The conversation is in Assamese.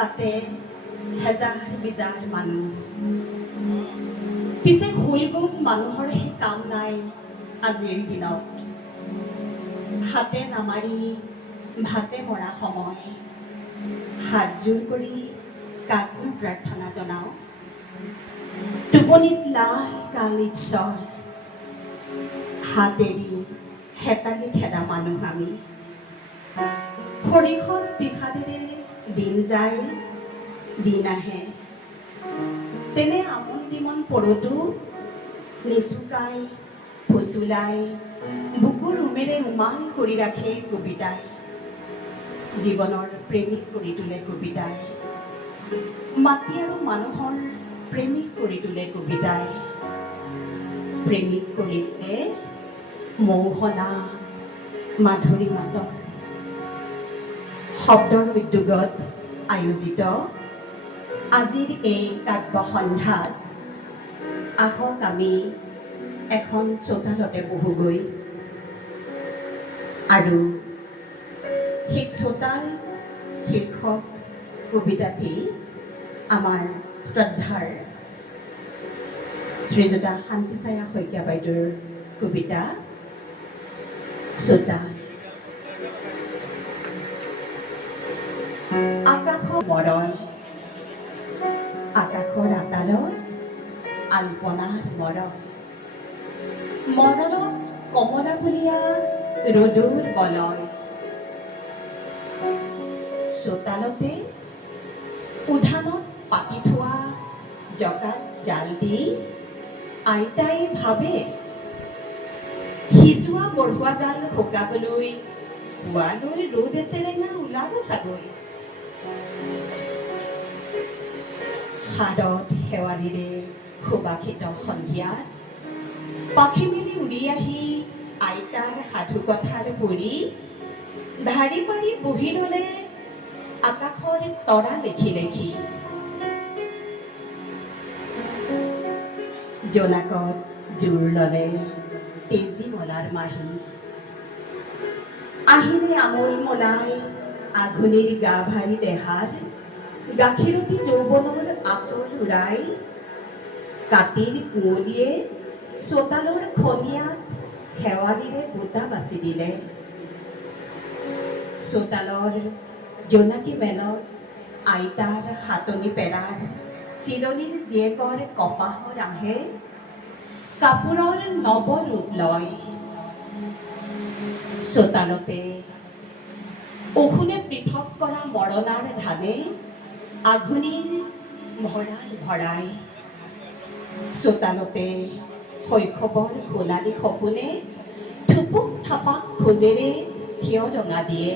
পাতে হেজাৰ বিজাৰ মানুহ পিছে খোলগোজ মানুহৰহে কাম নাই আজিৰ দিনত হাতে নামাৰি ভাতে মৰা সময় হাতযোৰ কৰি কাকনো প্ৰাৰ্থনা জনাও টোপনিত লাল কাল ঈশ্বৰ হাত এৰি হেতালি খেদা মানুহ আমি সৰিষত বিষাদেৰে দিন যায় দিন আহে তেনে আমন জীৱন পৰতো নিচুকাই ফুচুলাই বুকুৰ উমেৰে উমাল কৰি ৰাখে কবিতাই জীৱনৰ প্ৰেমিক কৰি তোলে কবিতাই মাটি আৰু মানুহৰ প্ৰেমিক কৰি তোলে কবিতাই প্ৰেমিক কৰি তোলে মৌহনা মাধুৰী মাতৰ শব্দৰ উদ্যোগত আয়োজিত আজিৰ এই কাব্য সন্ধ্যাত আহক আমি এখন চোতালতে বহোগৈ আৰু সেই চোতাল শীৰ্ষক কবিতাটি আমাৰ শ্ৰদ্ধাৰ শ্ৰীযুতা শান্তিছায়া শইকীয়া বাইদেউৰ কবিতা চোতাল আকাশৰ মৰণ আকাশৰ আতালত আলপনাৰ মৰণ মৰণত কমলাপুলীয়া ৰ'দৰ বলয় চোতালতে উধানত পাতি থোৱা জকাত জাল দি আইতাই ভাবে সিজোৱা বঢ়ুৱাডাল শুকাবলৈ পুৱালৈ ৰ'দ এচেৰেঙা ওলাব চাগৈ সাদত শেৱালিৰে সুবাসিত সন্ধিয়াত পাখি মেলি উৰি আহি আইতাৰ সাধু কথাৰ পৰি ধাৰি পাৰি বহি ল'লে আকাশৰ তৰা লেখি লেখি জোনাকত জোৰ ল'লে তেজী মলাৰ মাহী আহিলে আমোল মলাই আঘোণীৰ গা ভাৰী দেহাৰ গাখীৰতী যৌৱনৰ আচল উৰাই কাতিৰ কুঁৱলীয়ে চোতালৰ খনিয়াত শেৱালিৰে বুটা বাচি দিলে চোতালৰ জোনাকী মেলত আইতাৰ হাতনি পেৰাৰ চিলনীৰ জীয়েকৰ কপাহৰ আহে কাপোৰৰ নৱৰূপ লয় চোতালতে অশুনে পৃথক কৰা মৰণাৰ ধানে আঘোণীৰ ভঁৰাল ভৰাই চোতালতে শৈশৱৰ সোণালী সপোনে থুপুক থাপাক খোজেৰে থিয় ডঙা দিয়ে